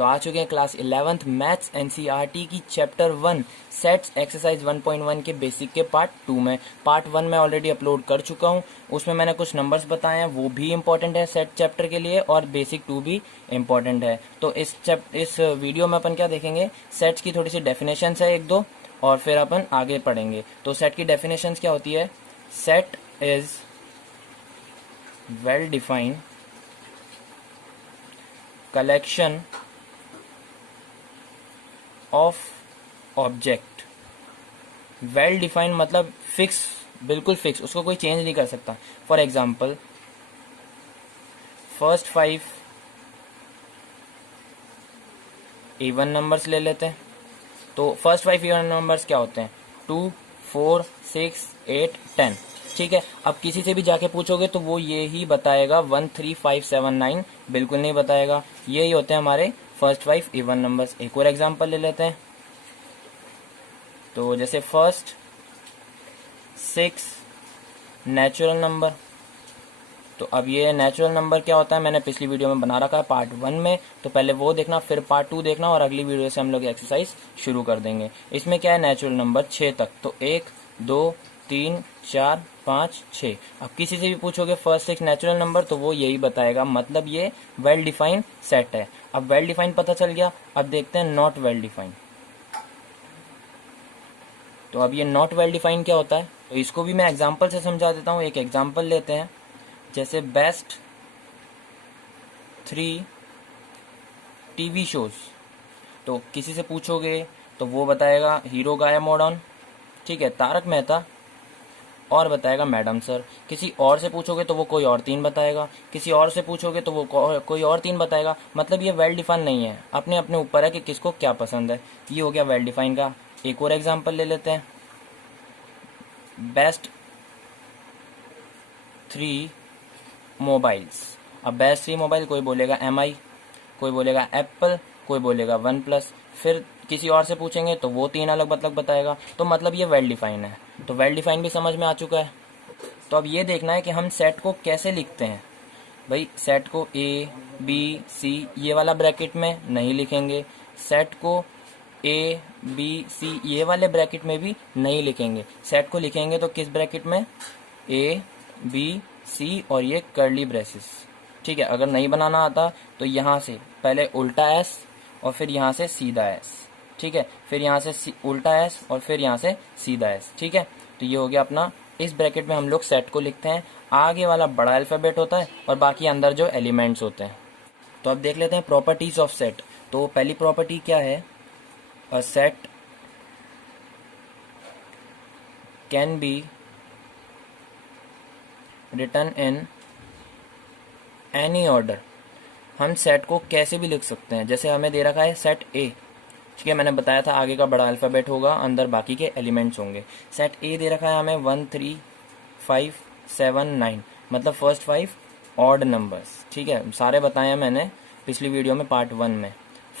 तो आ चुके हैं क्लास 11th मैथ्स एनसीईआरटी की चैप्टर 1 सेट्स एक्सरसाइज 1.1 के बेसिक के पार्ट 2 में। पार्ट 1 मैं ऑलरेडी अपलोड कर चुका हूँ, उसमें मैंने कुछ नंबर्स बताए हैं, वो भी इंपॉर्टेंट है सेट चैप्टर के लिए, और बेसिक 2 भी इंपॉर्टेंट है। तो इस वीडियो में अपन क्या देखेंगे, सेट्स की थोड़ी सी डेफिनेशंस है एक दो, और फिर अपन आगे पढ़ेंगे। तो सेट की डेफिनेशंस क्या होती है? Set is well defined collection of object। Well defined मतलब फिक्स, बिल्कुल फिक्स, उसको कोई चेंज नहीं कर सकता। For example first 5 even numbers ले लेते हैं। तो फर्स्ट 5 इवन नंबर्स क्या होते हैं? 2, 4, 6, 8, 10। ठीक है, अब किसी से भी जाके पूछोगे तो वो ये ही बताएगा 1, 3, 5, 7, 9 बिल्कुल नहीं बताएगा। यही होते हैं हमारे फर्स्ट 5 इवन नंबर्स। एक और एग्जांपल ले लेते हैं। तो जैसे फर्स्ट 6 नेचुरल नंबर। तो अब ये नेचुरल नंबर क्या होता है मैंने पिछली वीडियो में बना रखा है पार्ट 1 में, तो पहले वो देखना, फिर पार्ट 2 देखना, और अगली वीडियो से हम लोग एक्सरसाइज शुरू कर देंगे। इसमें क्या है, नेचुरल नंबर 6 तक। तो 1, 2, 3, 4, 5, 6। अब किसी से भी पूछोगे फर्स्ट 6 नेचुरल नंबर तो वो यही बताएगा, मतलब ये वेल डिफाइंड सेट है। अब वेल डिफाइंड पता चल गया, अब देखते हैं नॉट वेल डिफाइंड। तो अब ये नॉट वेल डिफाइंड क्या होता है, तो इसको भी मैं एग्जाम्पल से समझा देता हूँ। एक एग्जाम्पल लेते हैं, जैसे बेस्ट 3 टीवी शोज। तो किसी से पूछोगे तो वो बताएगा हीरो गाया मोड, ठीक है, तारक मेहता, और बताएगा मैडम सर। किसी और से पूछोगे तो वो कोई और 3 बताएगा, किसी और से पूछोगे तो वो कोई और 3 बताएगा। मतलब ये वेल डिफाइन नहीं है, अपने अपने ऊपर है कि किसको क्या पसंद है। ये हो गया वेल डिफाइन का। एक और एग्जांपल ले लेते हैं, बेस्ट 3 मोबाइल्स। अब बेस्ट 3 मोबाइल, कोई बोलेगा MI, कोई बोलेगा एप्पल, कोई बोलेगा OnePlus। फिर किसी और से पूछेंगे तो वो 3 अलग मतलब बताएगा। तो मतलब ये वेल डिफाइन है। तो वेल डिफाइन भी समझ में आ चुका है। तो अब ये देखना है कि हम सेट को कैसे लिखते हैं। भाई सेट को A, B, C ये वाला ब्रैकेट में नहीं लिखेंगे, सेट को A, B, C ये वाले ब्रैकेट में भी नहीं लिखेंगे। सेट को लिखेंगे तो किस ब्रैकेट में? A, B, C और ये कर्ली ब्रेसेस। ठीक है, अगर नहीं बनाना आता तो यहाँ से पहले उल्टा S और फिर यहाँ से सीधा S। ठीक है, फिर यहाँ से उल्टा S और फिर यहाँ से सीधा S। ठीक है, तो ये हो गया अपना, इस ब्रैकेट में हम लोग सेट को लिखते हैं। आगे वाला बड़ा अल्फ़ाबेट होता है और बाकी अंदर जो एलिमेंट्स होते हैं। तो अब देख लेते हैं प्रॉपर्टीज ऑफ सेट। तो पहली प्रॉपर्टी क्या है? A set can be written in any order. हम सेट को कैसे भी लिख सकते हैं। जैसे हमें दे रखा है सेट A, ठीक है, मैंने बताया था आगे का बड़ा अल्फ़ाबेट होगा, अंदर बाकी के एलिमेंट्स होंगे। सेट A दे रखा है हमें 1, 3, 5, 7, 9, मतलब फर्स्ट 5 ऑड नंबर्स। ठीक है, सारे बताए हैं मैंने पिछली वीडियो में पार्ट 1 में,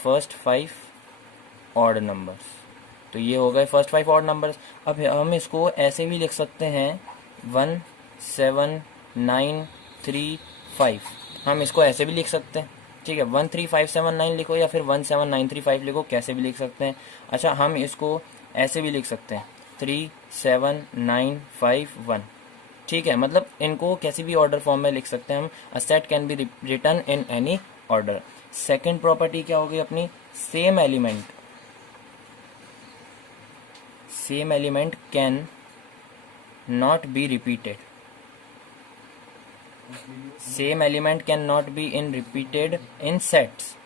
फर्स्ट 5 ऑड नंबर्स। तो ये हो गए फर्स्ट 5 ऑड नंबर्स। अब हम इसको ऐसे भी लिख सकते हैं 1, 7, 9, 3, 5। हम इसको ऐसे भी लिख सकते हैं। ठीक है, 1, 3, 5, 7, 9 लिखो या फिर 1, 7, 9, 3, 5 लिखो, कैसे भी लिख सकते हैं। अच्छा, हम इसको ऐसे भी लिख सकते हैं 3, 7, 9, 5, 1। ठीक है, मतलब इनको कैसी भी ऑर्डर फॉर्म में लिख सकते हैं हम। A set can be written in any order. Second property क्या होगी अपनी? Same element can not be repeated. Same element can not be repeated in sets.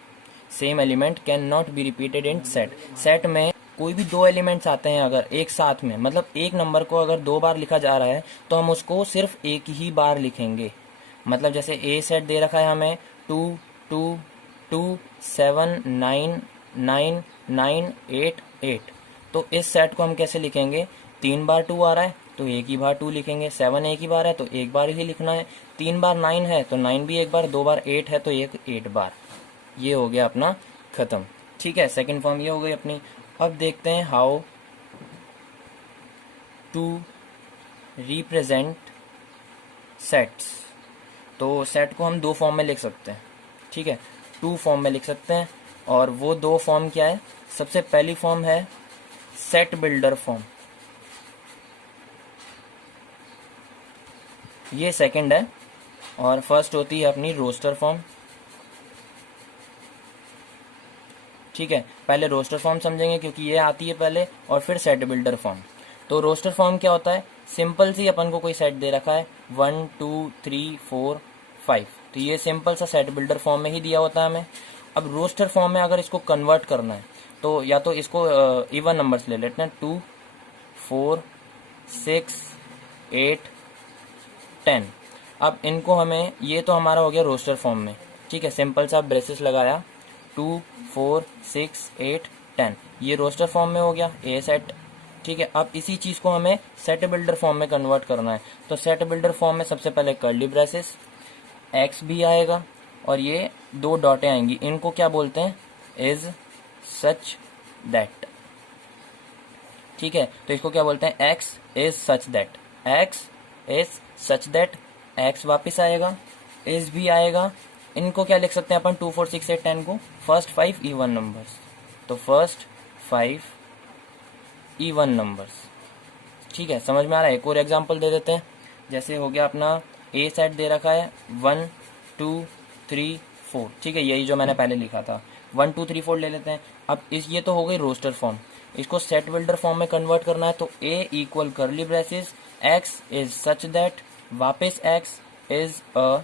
Same element can not be repeated in set. Set में कोई भी 2 elements आते हैं अगर एक साथ में, मतलब एक नंबर को अगर 2 बार लिखा जा रहा है तो हम उसको सिर्फ एक ही बार लिखेंगे। मतलब जैसे A सेट दे रखा है हमें 2, 2, 2, 7, 9, 9, 9, 8, 8। तो इस सेट को हम कैसे लिखेंगे? 3 बार 2 आ रहा है तो एक ही बार 2 लिखेंगे, 7 एक ही बार है तो एक बार ही लिखना है, 3 बार 9 है तो 9 भी एक बार, 2 बार 8 है तो एक 8 बार। ये हो गया अपना खत्म। ठीक है, सेकंड फॉर्म ये हो गई अपनी। अब देखते हैं हाउ टू रिप्रेजेंट सेट्स। तो सेट को हम 2 फॉर्म में लिख सकते हैं। ठीक है, 2 फॉर्म में लिख सकते हैं। और वो दो फॉर्म क्या है? सबसे पहली फॉर्म है सेट बिल्डर फॉर्म, ये सेकंड है, और फर्स्ट होती है अपनी रोस्टर फॉर्म। ठीक है, पहले रोस्टर फॉर्म समझेंगे क्योंकि ये आती है पहले, और फिर सेट बिल्डर फॉर्म। तो रोस्टर फॉर्म क्या होता है? सिंपल सी अपन को कोई सेट दे रखा है 1 2 3 4 5, तो ये सिंपल सा सेट बिल्डर फॉर्म में ही दिया होता है हमें। अब रोस्टर फॉर्म में अगर इसको कन्वर्ट करना है तो या तो इसको इवन नंबर्स ले लेते हैं, 2 4 6 8 10। अब इनको हमें, ये तो हमारा हो गया रोस्टर फॉर्म में। ठीक है, सिंपल सा ब्रेसेस लगाया, 2 4 6 8 10, ये रोस्टर फॉर्म में हो गया ए सेट। ठीक है, अब इसी चीज़ को हमें सेट बिल्डर फॉर्म में कन्वर्ट करना है। तो सेट बिल्डर फॉर्म में सबसे पहले कर्ली ब्रेसेस, एक्स भी आएगा और ये दो डॉटें आएंगी, इनको क्या बोलते हैं? Is such that. ठीक है, तो इसको क्या बोलते हैं? X is such that, x is such that, x वापस आएगा, इज भी आएगा। इनको क्या लिख सकते हैं अपन? 2 4 6 8 10 को फर्स्ट 5 इवन नंबर्स, तो फर्स्ट 5 इवन नंबर्स। ठीक है, समझ में आ रहा है? एक और एग्जांपल दे देते हैं, जैसे हो गया अपना ए सेट दे रखा है 1 2 3 4। ठीक है, यही जो मैंने पहले लिखा था, 1 2 3 4 ले लेते हैं। अब ये तो हो गई रोस्टर फॉर्म, इसको सेट बिल्डर फॉर्म में कन्वर्ट करना है। तो A equal curly braces, X is such that, वापस X is a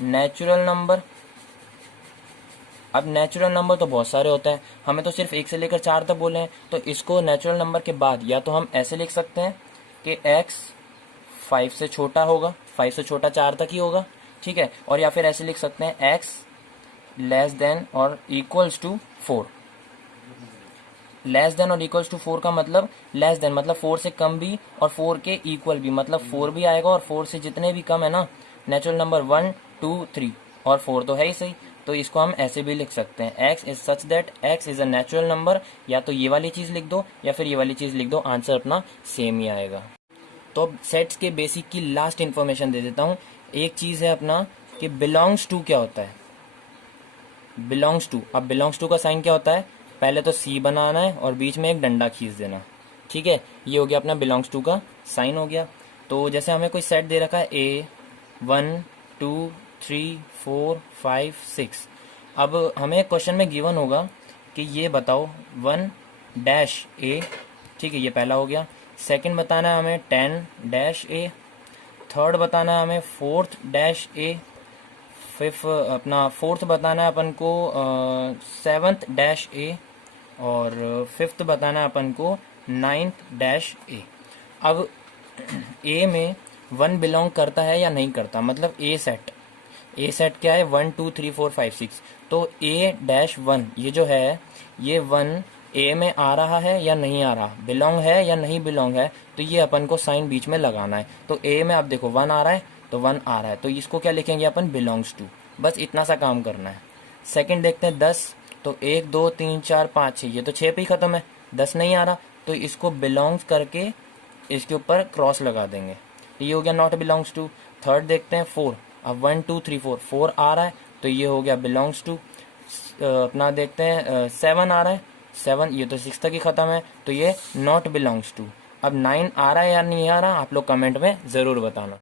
natural number. अब नेचुरल नंबर तो बहुत सारे होते हैं, हमें तो सिर्फ 1 से लेकर 4 तक बोले हैं, तो इसको नेचुरल नंबर के बाद या तो हम ऐसे लिख सकते हैं कि x 5 से छोटा होगा, 5 से छोटा 4 तक ही होगा। ठीक है, और या फिर ऐसे लिख सकते हैं x लेस देन और इक्वल्स टू 4। लेस देन और इक्वल्स टू 4 का मतलब, लेस देन मतलब 4 से कम भी और 4 के इक्वल भी, मतलब 4 भी आएगा और 4 से जितने भी कम है ना नेचुरल नंबर 1 2 3 और 4 तो है ही सही, तो इसको हम ऐसे भी लिख सकते हैं, x is such that x is a natural number. या तो ये वाली चीज़ लिख दो या फिर ये वाली चीज़ लिख दो, आंसर अपना सेम ही आएगा। तो अब सेट्स के बेसिक की लास्ट इन्फॉर्मेशन दे देता हूँ। एक चीज़ है अपना कि बिलोंग्स टू क्या होता है? बिलोंग्स टू, अब बिलोंग्स टू का साइन क्या होता है? पहले तो सी बनाना है और बीच में एक डंडा खींच देना। ठीक है, ये हो गया अपना बिलोंग्स टू का साइन हो गया। तो जैसे हमें कोई सेट दे रखा है ए 1 2 3 4 5 6, अब हमें क्वेश्चन में गिवन होगा कि ये बताओ 1 डैश ए। ठीक है, ये पहला हो गया। सेकंड बताना है हमें 10 डैश ए, थर्ड बताना है हमें 4th डैश ए, फिफ्थ अपना फोर्थ बताना है अपन को 7th डैश ए, और फिफ्थ बताना है अपन को 9th डैश ए। अब ए में 1 बिलोंग करता है या नहीं करता, मतलब ए सेट क्या है? 1 2 3 4 5 6, तो ए डैश 1 ये जो है, ये 1 ए में आ रहा है या नहीं आ रहा, बिलोंग है या नहीं बिलोंग है, तो ये अपन को साइन बीच में लगाना है। तो ए में आप देखो 1 आ रहा है, तो 1 आ रहा है, तो इसको क्या लिखेंगे अपन? Belongs to. बस इतना सा काम करना है। सेकंड देखते हैं 10, तो 1 2 3 4 5 6, ये तो 6 पे ही खत्म है, 10 नहीं आ रहा, तो इसको बिलोंग्स करके इसके ऊपर क्रॉस लगा देंगे, ये हो गया नॉट बिलोंग्स टू। थर्ड देखते हैं 4, अब 1 2 3 4, 4 आ रहा है, तो ये हो गया बिलोंग्स टू। अपना देखते हैं 7 आ रहा है, 7 ये तो 6 तक ही खत्म है, तो ये नॉट बिलोंग्स टू। अब 9 आ रहा है या नहीं आ रहा, आप लोग कमेंट में ज़रूर बताना।